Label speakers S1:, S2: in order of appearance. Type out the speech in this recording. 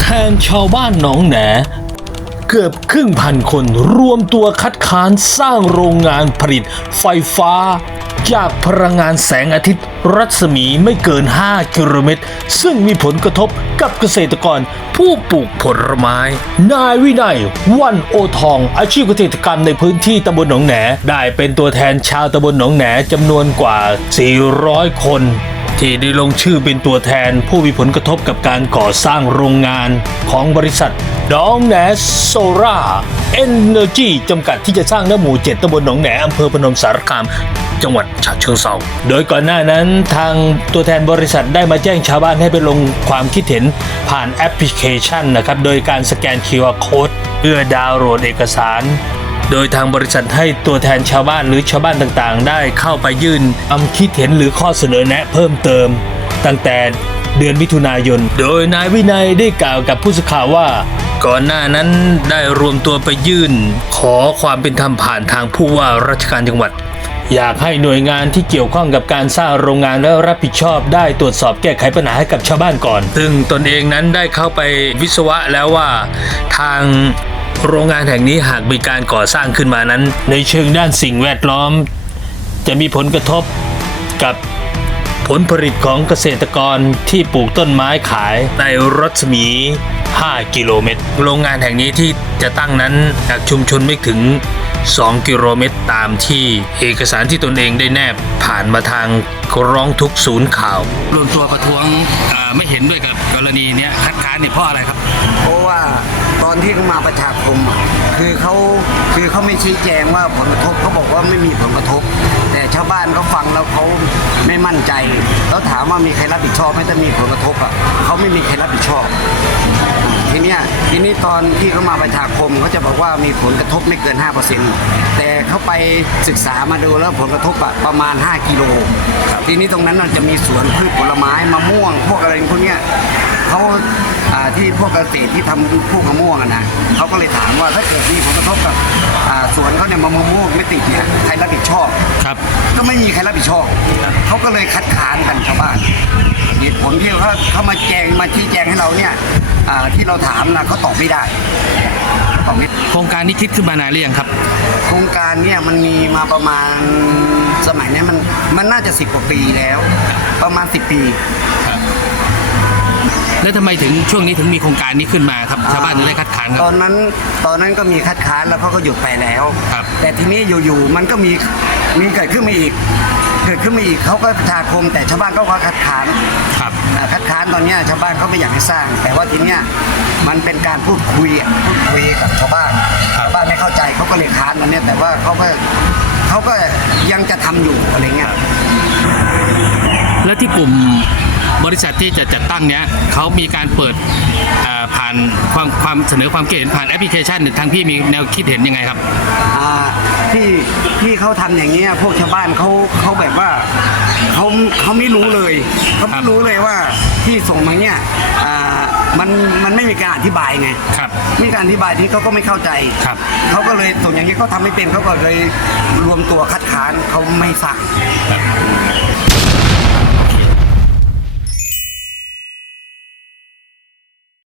S1: แทนชาวบ้านหนองแหนเกือบครึ่งพันคนรวมตัวคัดค้านสร้างโรงงานผลิตไฟฟ้า จากพลังงานแสงอาทิตย์รัศมีไม่เกิน 5 กิโลเมตร ซึ่งมีผลกระทบกับเกษตรกรผู้ปลูกผลไม้ นายวินัยวันโอทอง อาชีพเกษตรกรรมในพื้นที่ตำบลหนองแหน ได้เป็นตัวแทนชาวตำบลหนองแหนจำนวนกว่า 400 คน ที่ได้ลงชื่อเป็นตัวแทนผู้มีผลกระทบกับการก่อสร้างโรงงานของบริษัทดองแหนโซล่าเอเนอร์จีจำกัดที่จะสร้างน้ำหมู่เจ็ดตำบลหนองแหนอำเภอพนมสารคามจังหวัดฉะเชิงเทราโดยก่อนหน้านั้นทางตัวแทนบริษัทได้มาแจ้งชาวบ้านให้ไปลงความคิดเห็นผ่านแอปพลิเคชันนะครับ โดยการสแกน QR Code เพื่อดาวน์โหลดเอกสาร โดยทางบริษัทให้ตัวแทนชาวบ้านหรือชาวบ้านต่างๆ ได้เข้าไปยื่นควาคิดเห็นหรือข้อเสนอแนะเพิ่มเติม ตั้งแต่เดือนมิถุนายน โดยนายวินัยได้กล่าวกับผู้สื่อข่าวว่า ก่อนหน้านั้นได้รวมตัวไปยื่น ขอความเป็นธรรมผ่านทางผู้ว่าราชการจังหวัด อยากให้หน่วยงานที่เกี่ยวข้องกับการสร้างโรงงานและรับผิดชอบได้ตรวจสอบแก้ไขปัญหาให้กับชาวบ้านก่อน ซึ่งตนเองนั้นได้เข้าไปวิศวะแล้วว่า ทาง โรงงานแห่งนี้หากมีการก่อสร้างขึ้นมานั้น ในเชิงด้านสิ่งแวดล้อม จะมีผลกระทบกับผลผลิตของเกษตรกรที่ปลูกต้นไม้ขายในรัศมี 5 กิโลเมตร โรงงานแห่งนี้ที่จะตั้งนั้นจากชุมชนไม่ถึง 2 กิโลเมตรตามที่เอกสารที่ตนเองได้แนบผ่านมาทางร้องทุกข์ศูนย์ข่าว
S2: รวมตัวประท้วงเอ่อไม่เห็นด้วยกับกรณีเนี้ยคัดค้านเนี่ยเพราะอะไรครับ
S3: เพราะว่า ตอนที่เขามาประชาคมคือเขาคือเขาไม่ชี้แจงว่าผลกระทบเขาบอกว่าไม่มีผลกระทบ แต่ชาวบ้านเขาฟังแล้วเขาไม่มั่นใจ แล้วถามว่ามีใครรับผิดชอบไหมถ้ามีผลกระทบอะเขาไม่มีใครรับผิดชอบทีเนี้ยทีนี้ตอนที่เขามาประชาคมเขาจะบอกว่ามีผลกระทบไม่เกิน 5%แต่เขาไปศึกษามาดูแล้วผลกระทบอะประมาณ 5 กิโล ทีนี้ตรงนั้นมันจะมีสวนพืชผลไม้มะม่วง พวกอะไรพวกเนี้ย ที่พวกเกษตรที่ทำพวกมะม่วงอะนะเขาก็เลยถามว่าถ้าเกิดมีผลกระทบกับอ่าสวนเขาเนี่ยมะม่วงไม่ติดเนี่ยใครรับผิดชอบ
S2: ครับ
S3: ก็ไม่มีใครรับผิดชอบเขาก็เลยคัดค้านกันชาวบ้านเหตุผลที่เขาเขามาแจงมาชี้แจงให้เราเนี่ยอ่าที่เราถามนะเขาตอบไม่ได้ตอบไม่
S2: โครงการนี้คิดขึ้นมานานหรือยังครับ
S3: โครงการเนี่ยมันมีมาประมาณสมัยเนี้มันมันน่าจะสิบกว่าปีแล้ว ประมาณสิบปี
S2: แล้วทำไมถึงช่วงนี้ถึงมีโครงการนี้ขึ้นมาครับชาวบ้านถึงได้คัดค้านค
S3: ต
S2: รับ
S3: อนนั้นตอนนั้นก็มีคัดค้านแล้วเขาก็หยุดไปแล้ว
S2: ครับ
S3: แต่ทีนี้อยู่ๆมันก็มีมีเกิดขึ้นมาอีก เกิดขึ้นมาอีกเขาก็ประชาคม แต่ชาวบ้านก็ว่าคัดค้าน
S2: ครับ
S3: อ่าคัดค้านตอนเนี้ยชาวบ้านเขาไม่อยากให้สร้าง แต่ว่าทีเนี้ยมันเป็นการพูดคุยอะพูดคุยกับชาวบ้านชาวบ้านไม่เข้าใจเขาก็เลยค้านตอนเนี้ยแต่ว่าเขาก็เขาก็ยังจะทำอยู่อะไรเงี้ย
S2: แล้วที่กลุ่มบ ริษัทที่จะจัดตั้งเนี้ยเขามีการเปิดเอ่อผ่านความความเสนอความคิดเห็นผ่านแอปพลิเคชันเนี่ยทางพี่มีแนวคิดเห็นยังไงครับ
S3: อ่าที่ที่เขาทำอย่างเงี้ยพวกชาวบ้านเขาเขาแบบว่าเขาเขาไม่รู้เลยเขาไม่รู้เลยว่าที่ส่งมาเนี่ยอ่ามันมันไม่มีการอธิบายไง
S2: ครับ
S3: มีการอธิบายที่เขาก็ไม่เข้าใจ
S2: ครับ
S3: เขาก็เลยส่งอย่างนี้เขาทำไม่เป็นเขาก็เลยรวมตัวคัดค้านเขาไม่สั่ง